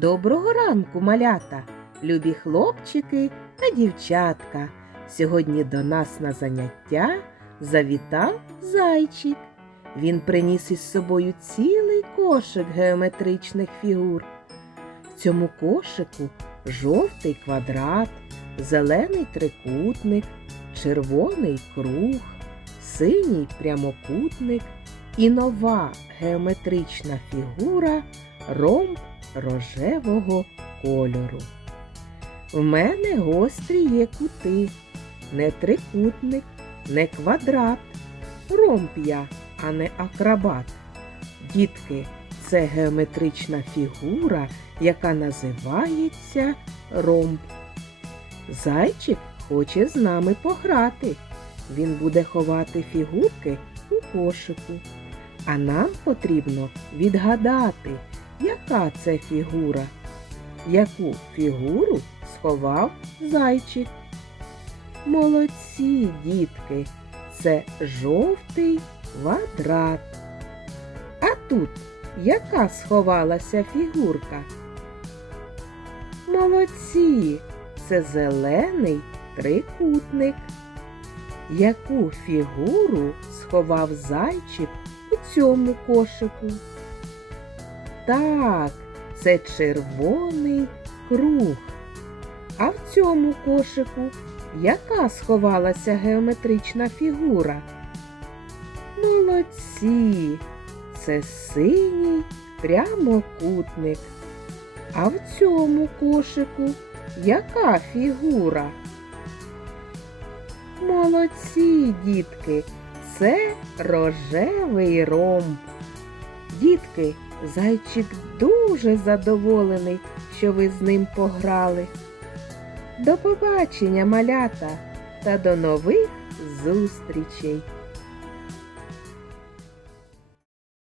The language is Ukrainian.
Доброго ранку, малята, любі хлопчики та дівчатка. Сьогодні до нас на заняття завітав зайчик. Він приніс із собою цілий кошик геометричних фігур. В цьому кошику жовтий квадрат, зелений трикутник, червоний круг, синій прямокутник і нова геометрична фігура ромб рожевого кольору. В мене гострі є кути, не трикутник, не квадрат, ромб я, а не акробат. Дітки, це геометрична фігура, яка називається ромб. Зайчик хоче з нами пограти. Він буде ховати фігурки у кошику. А нам потрібно відгадати, яка це фігура? Яку фігуру сховав зайчик? Молодці, дітки, це жовтий квадрат. А тут яка сховалася фігурка? Молодці, це зелений трикутник. Яку фігуру сховав зайчик у цьому кошику? Так, це червоний круг. А в цьому кошику яка сховалася геометрична фігура? Молодці! Це синій прямокутник. А в цьому кошику яка фігура? Молодці, дітки, це рожевий ромб. Дітки, зайчик дуже задоволений, що ви з ним пограли. До побачення, малята, та до нових зустрічей!